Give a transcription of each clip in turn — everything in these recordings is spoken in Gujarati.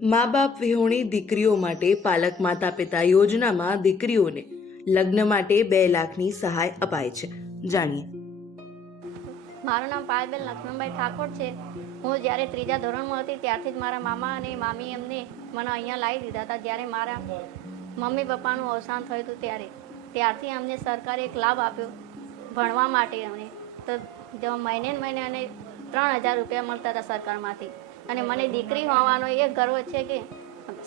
મા બાપ વિહોણી દીકરીઓ માટે પાલક માતા પિતા યોજનામાં દીકરીઓને લગ્ન માટે 2 લાખની સહાય અપાય છે. જાણીએ. મારું નામ પાયલબેન લક્ષ્મણભાઈ ઠાકોર છે. હું જ્યારે 3જા ધોરણમાં હતી ત્યારથી જ મારા મામા અને મામી એમને મને અહીંયા લાવી દીધા હતા. જ્યારે મારા મમ્મી પપ્પાનું અવસાન થયું હતું ત્યારથી અમને સરકારે એક લાભ આપ્યો ભણવા માટે. અમને તો મહિને અને 3000 રૂપિયા મળતા હતા સરકારમાંથી. અને મને દીકરી હોવાનો એ ગર્વ છે કે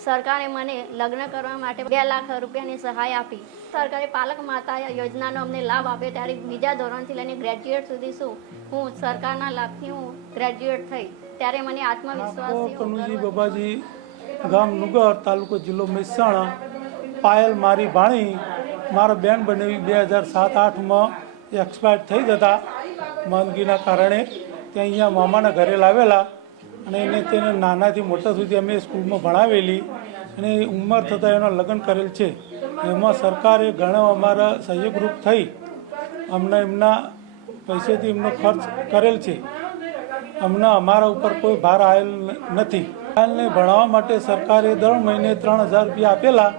સરકારે મને લગ્ન કરવા માટે 2 લાખ રૂપિયાની સહાય આપી. સરકારે પાલક માતા યોજનાનો અમને લાભ આપ્યો ત્યારે 2જા ધોરણથી લઈને ગ્રેજ્યુએટ સુધી હું સરકારના લાભથી હું ગ્રેજ્યુએટ થઈ. ત્યારે મને આત્મવિશ્વાસ કનુજી બાબાજી, ગામ નુગર, તાલુકો જિલ્લો મહેસાણા. પાયલ મારી ભાણી, મારા બેન બનેવી 2007-8માં એક્સપાયર થઈ જતા માંદગીના કારણે ત્યાં અહીંયા મામાના ઘરે લાવેલા અને તેને નાનાથી મોટા સુધી અમે સ્કૂલમાં ભણાવેલી અને ઉંમર થતાં એના લગ્ન કરેલ છે. એમાં સરકારે ઘણા અમારા સહયોગરૂપ થઈ અમને એમના પૈસેથી એમનો ખર્ચ કરેલ છે. અમને અમારા ઉપર કોઈ ભાર આવેલ નથી. પાયલને ભણાવવા માટે સરકારે દર મહિને 3000 રૂપિયા આપેલા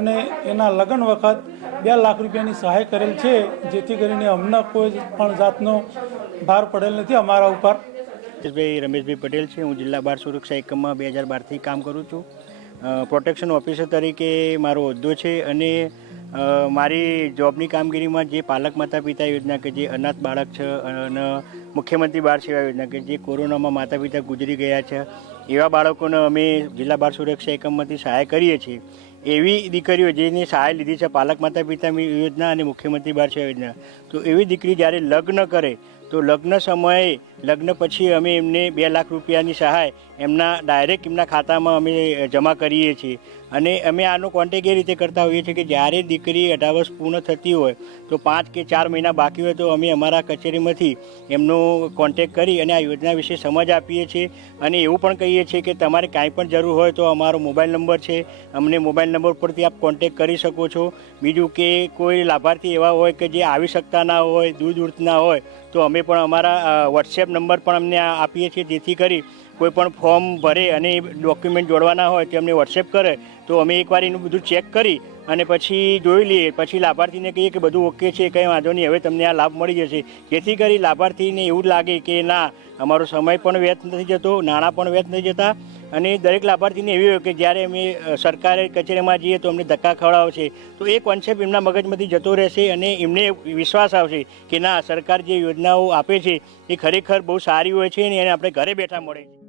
અને એના લગ્ન વખત 2 લાખ રૂપિયાની સહાય કરેલ છે, જેથી કરીને અમને કોઈ પણ જાતનો ભાર પડેલ નથી અમારા ઉપર. રમેશભાઈ પટેલ છે. હું જિલ્લા બાળ સુરક્ષા એકમમાં 2012થી કામ કરું છું. પ્રોટેક્શન ઓફિસર તરીકે મારો હોદ્દો છે અને મારી જોબની કામગીરીમાં જે પાલક માતા પિતા યોજના કે જે અનાથ બાળક છે અને મુખ્યમંત્રી બાળ સેવા યોજના કે જે કોરોનામાં માતા પિતા ગુજરી ગયા છે એવા બાળકોને અમે જિલ્લા બાળ સુરક્ષા એકમમાંથી સહાય કરીએ છીએ. એવી દીકરીઓ જેની સહાય લીધી છે પાલક માતા પિતા યોજના અને મુખ્યમંત્રી બાળ સેવા યોજના, તો એવી દીકરી જ્યારે લગ્ન કરે તો લગ્ન સમયે લગ્ન પછી અમે એમને 2 લાખ રૂપિયાની સહાય એમના ડાયરેક્ટ એમના ખાતામાં અમે જમા કરીએ છીએ. અને અમે આનો કોન્ટેક્ટ એ રીતે કરતા હોઈએ છીએ કે જ્યારે દીકરી 18 વર્ષ પૂર્ણ થતી હોય તો 5 કે 4 મહિના બાકી હોય તો અમે અમારા કચેરીમાંથી એમનો કોન્ટેક્ટ કરી અને આ યોજના વિશે સમજ આપીએ છીએ. અને એવું પણ કહીએ છીએ કે તમારે કાંઈ પણ જરૂર હોય તો અમારો મોબાઈલ નંબર છે, અમને મોબાઈલ નંબર પરથી આપ કોન્ટેક્ટ કરી શકો છો. બીજું કે કોઈ લાભાર્થી એવા હોય કે જે આવી શકતા ના હોય, દૂરના હોય, તો અમે પણ અમારા વોટ્સએપ નંબર પણ અમને આપીએ છીએ, જેથી કરી કોઈ પણ ફોર્મ ભરે અને ડોક્યુમેન્ટ જોડવાના હોય તો અમને વોટ્સએપ કરે તો અમે એકવાર એનું બધું ચેક કરી અને પછી જોઈ લઈએ. પછી લાભાર્થીને કહીએ કે બધું ઓકે છે, કંઈ વાંધો નહીં, હવે તમને આ લાભ મળી જશે. જેથી કરી લાભાર્થીને એવું લાગે કે ના, અમારો સમય પણ વ્યર્થ નથી જતો, નાણાં પણ વ્યર્થ નથી જતા. અને દરેક લાભાર્થીને એવી હોય કે જ્યારે અમે સરકારી કચેરીમાં જઈએ તો અમને ધક્કા ખવડાવશે, તો એ કોન્સેપ્ટ એમના મગજમાંથી જતો રહેશે અને એમને વિશ્વાસ આવશે કે ના, સરકાર જે યોજનાઓ આપે છે એ ખરેખર બહુ સારી હોય છે અને એને આપણે ઘરે બેઠા મળે છે.